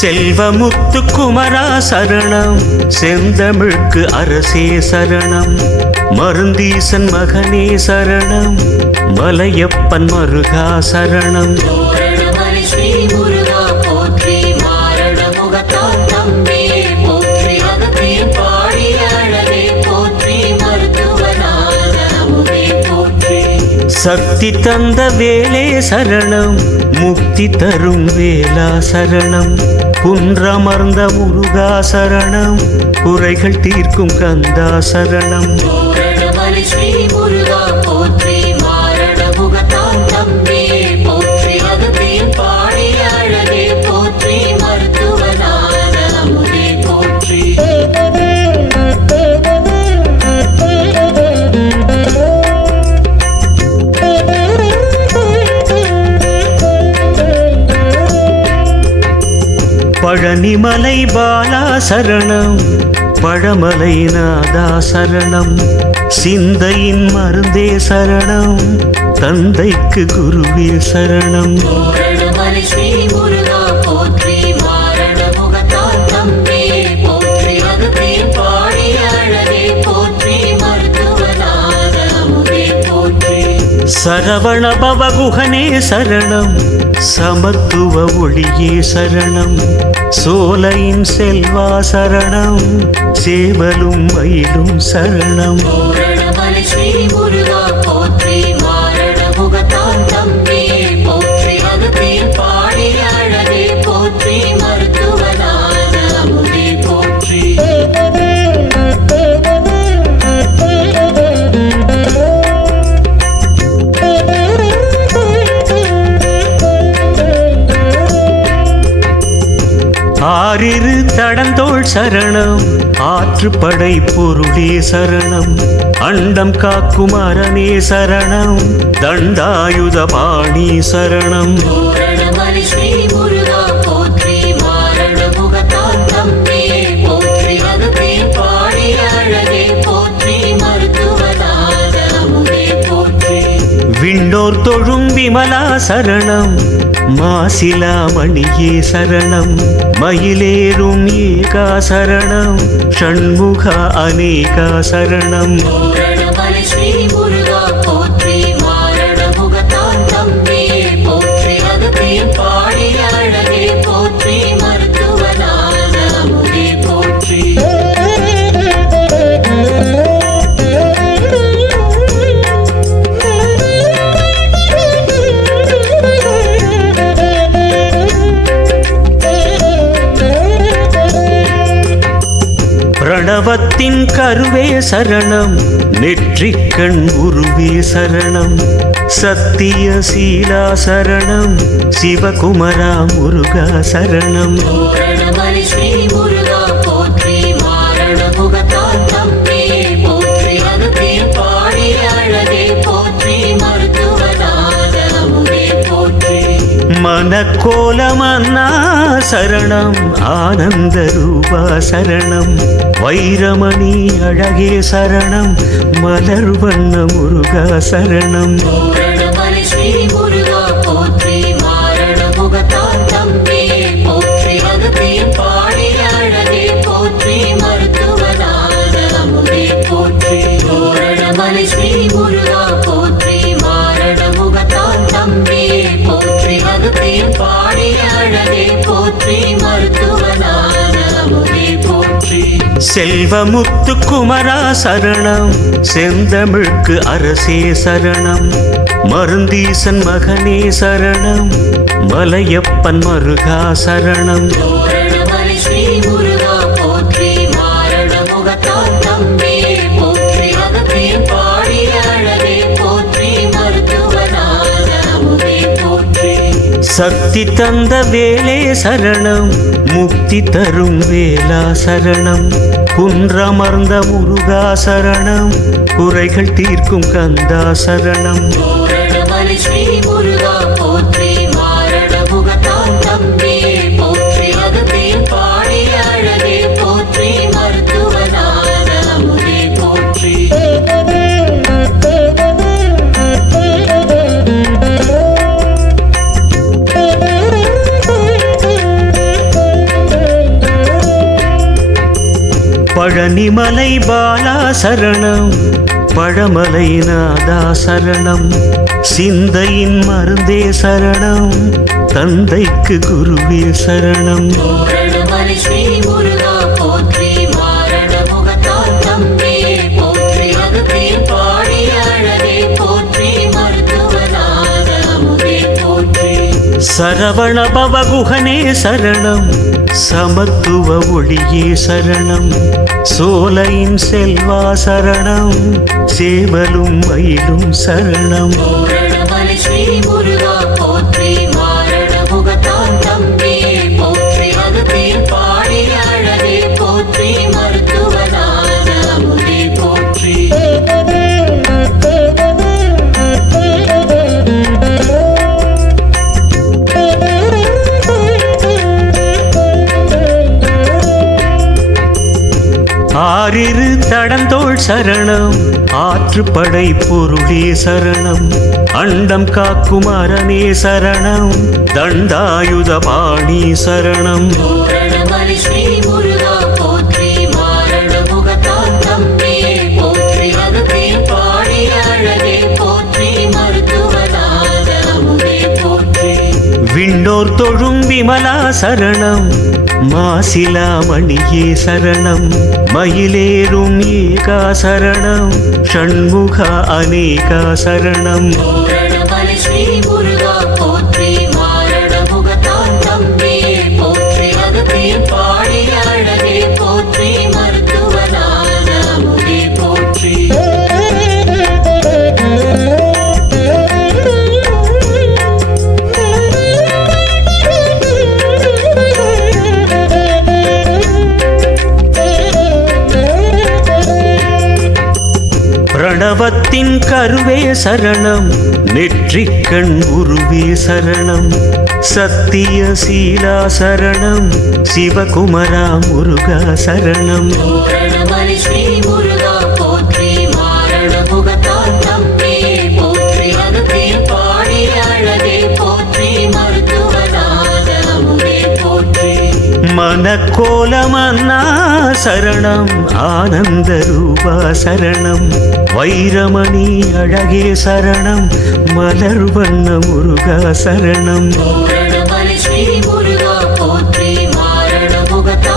செல்வமுத்து குமரா சரணம், செந்தமிழ்க்கு அரசே சரணம், மருந்தீசன் மகனே சரணம், மலையப்பன் மருகா சரணம். சக்தி தந்த வேலே சரணம், முக்தி தரும் வேலா சரணம், குன்றமர்ந்த முருகா சரணம், குறைகள் தீர்க்கும் கந்தா சரணம். பழனிமலை பாலா சரணம், பழமலை நாதா சரணம், சிந்தையின் மருந்தே சரணம், தந்தைக்கு குருவே சரணம். சரவண பவகுகனே சரணம், சமத்துவ ஒளியே சரணம், சோலையின் செல்வா சரணம், சேவலும் மயிலும் சரணம். ஆறிரு தடந்தோள் சரணம், ஆற்றுப்படை பொருளே சரணம், அண்டம் காக்கும் அரணே சரணம், தண்டாயுத பாணி சரணம். விண்டோர் தொழும் விமலா சரணம், மாசிலா மணியே சரணம், மயிலேறும் ஏகா சரணம், ஷண்முகா அநேகா சரணம். பிரணவத்தின் கருவே சரணம், நெற்றிக்கண் உருவே சரணம், சத்திய சீலா சரணம், சிவகுமரா முருகா சரணம். மனக்கோலமன்னா சரணம், ஆனந்த ரூபா சரணம், வைரமணி அழகே சரணம், மலர் வண்ண முருகா சரணம். செல்வமுத்து குமரா சரணம், செந்தமிழ்க்கு அரசே சரணம், மருந்தீசன் மகனே சரணம், மலையப்பன் மருகா சரணம். சக்தி தந்த வேலே சரணம், முக்தி தரும் வேலா சரணம், குன்றமர்ந்த முருகா சரணம், குறைகள் தீர்க்கும் கந்தா சரணம். பழனிமலை பாலா சரணம், பழமலை நாதா சரணம், சிந்தையின் மருந்தே சரணம், தந்தைக்கு குருவே சரணம். சரவண பவகுகனே சரணம், சமத்துவ ஒளியே சரணம், சோலையின் செல்வா சரணம், சேவலும் மயிலும் சரணம். ஆறிரு தடந்தோள் சரணம், ஆற்றுப்படை பொருளே சரணம், அண்டம் காக்கும் அரணே சரணம், தண்டாயுத பாணி சரணம். விண்ணோர் தொழும் விமலா சரணம், மாசிலாமணியே சரணம், மயிலேறும் ஏகா சரணம், ஷண்முகா அநேகா சரணம். பிரணவத்தின் கருவே சரணம், நெற்றிக்கண் குருவே சரணம், சத்திய சீலா சரணம், சிவகுமரா முருகா சரணம். மனக்கோலமன்னா சரணம், ஆனந்த ரூபா சரணம், வைரமணி அழகே சரணம், மலர் வண்ண முருகா சரணம். ஸ்ரீ முருகா போற்றி, மாரண முகத்தா